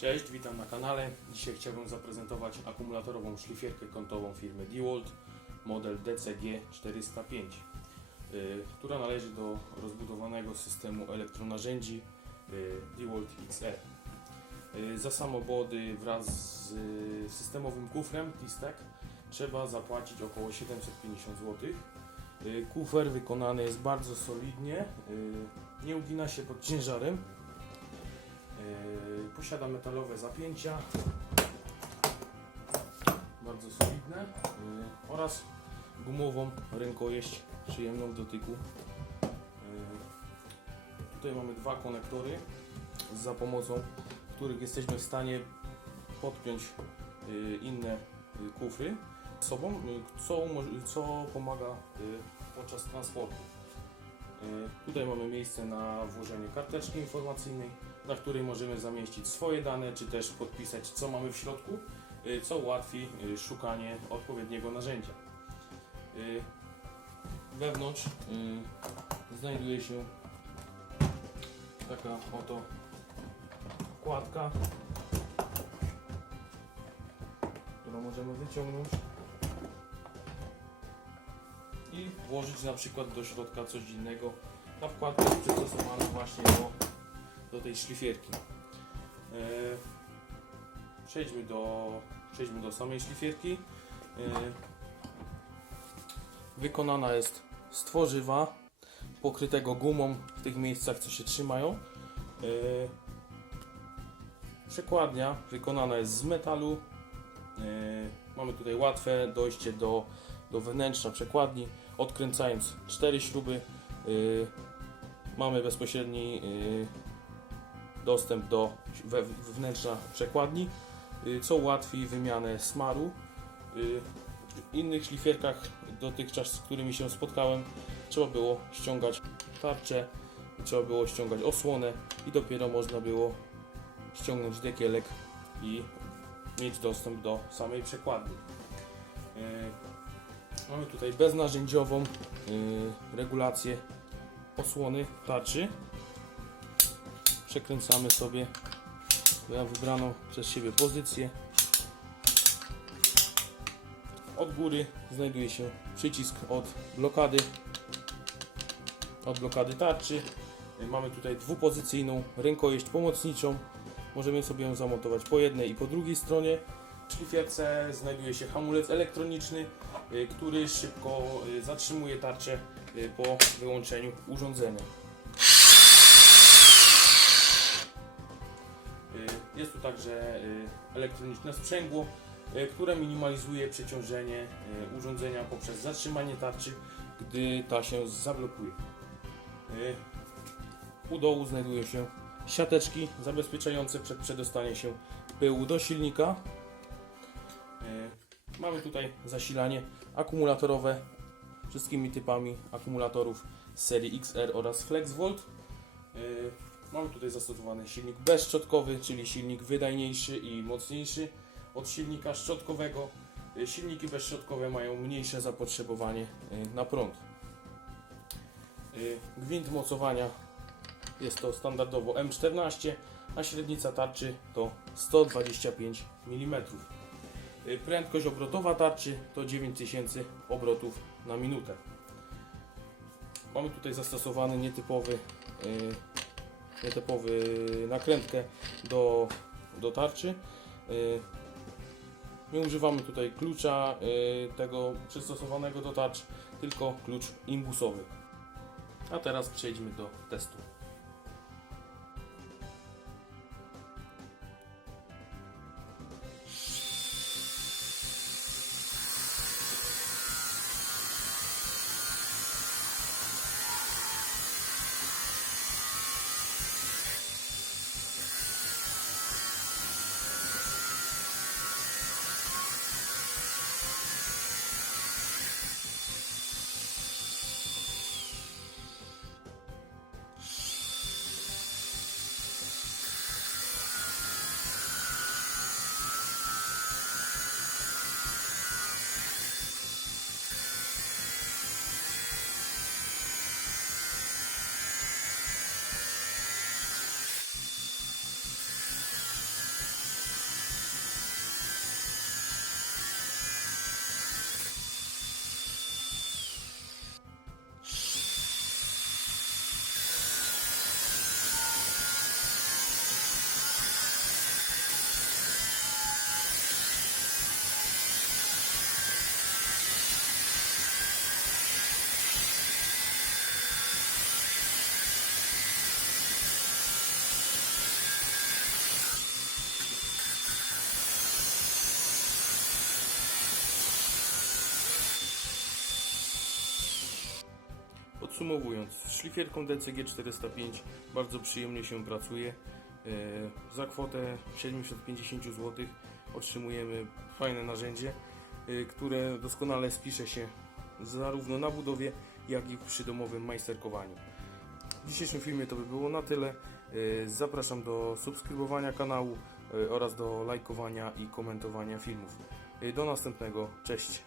Cześć, witam na kanale. Dzisiaj chciałbym zaprezentować akumulatorową szlifierkę kątową firmy DeWalt model DCG 405, y, która należy do rozbudowanego systemu elektronarzędzi y, DeWalt XE. Y, Za samobody wraz z systemowym kufrem Tistek trzeba zapłacić około 750 zł. Kufer wykonany jest bardzo solidnie, nie ugina się pod ciężarem. Yy, Posiada metalowe zapięcia, bardzo solidne yy, oraz gumową rękojeść przyjemną w dotyku. Yy, Tutaj mamy dwa konektory, za pomocą których jesteśmy w stanie podpiąć inne kufry sobą, co, co pomaga podczas transportu. Yy, Tutaj mamy miejsce na włożenie karteczki informacyjnej, na której możemy zamieścić swoje dane, czy też podpisać, co mamy w środku, y, co ułatwi y, szukanie odpowiedniego narzędzia. Wewnątrz znajduje się taka oto wkładka, którą możemy wyciągnąć włożyć na przykład do środka coś innego. Ta wkładka jest przystosowana właśnie do do tej szlifierki. E, Przejdźmy do, przejdźmy do samej szlifierki. E, Wykonana jest z tworzywa pokrytego gumą w tych miejscach, co się trzymają. E, Przekładnia wykonana jest z metalu. Mamy tutaj łatwe dojście do, do wewnętrza przekładni. Odkręcając cztery śruby, e, mamy bezpośredni e, dostęp do we- wewnętrza przekładni, y, co ułatwi wymianę smaru. Y, W innych szlifierkach dotychczas, z którymi się spotkałem, trzeba było ściągać tarczę, trzeba było ściągać osłonę i dopiero można było ściągnąć dekielek i mieć dostęp do samej przekładni. Y, Mamy tutaj beznarzędziową y, regulację osłony tarczy. Przekręcamy sobie ja wybraną przez siebie pozycję. Od góry znajduje się przycisk od blokady od blokady tarczy. Mamy tutaj dwupozycyjną rękojeść pomocniczą. Możemy sobie ją zamontować po jednej i po drugiej stronie. W szlifierce znajduje się hamulec elektroniczny. y, który szybko y, zatrzymuje tarczę y, po wyłączeniu urządzenia Jest tu także elektroniczne sprzęgło, które minimalizuje przeciążenie urządzenia poprzez zatrzymanie tarczy, gdy ta się zablokuje. U dołu znajdują się siateczki zabezpieczające przed przedostaniem się pyłu do silnika. Mamy tutaj zasilanie akumulatorowe wszystkimi typami akumulatorów serii XR oraz FlexVolt. Y, Mamy tutaj zastosowany silnik bezszczotkowy, czyli silnik wydajniejszy i mocniejszy od silnika szczotkowego. Y, Silniki bezszczotkowe mają mniejsze zapotrzebowanie y, na prąd. Gwint mocowania jest to standardowo M14, a średnica tarczy to 125 mm. Y, Prędkość obrotowa tarczy to 9000 obrotów na minutę. Mamy tutaj zastosowany nietypowy y, nietypowy nakrętkę do, do tarczy. Y, Nie używamy tutaj klucza y, tego przystosowanego do tarcz, tylko klucz imbusowy. A teraz przejdźmy do testu. Podsumowując, z szlifierką DCG 405 bardzo przyjemnie się pracuje. E, Za kwotę 750 zł otrzymujemy fajne narzędzie, e, które doskonale spisze się zarówno na budowie, jak i przy domowym majsterkowaniu. W dzisiejszym filmie to by było na tyle. E, Zapraszam do subskrybowania kanału oraz do lajkowania i komentowania filmów. Do następnego. Cześć.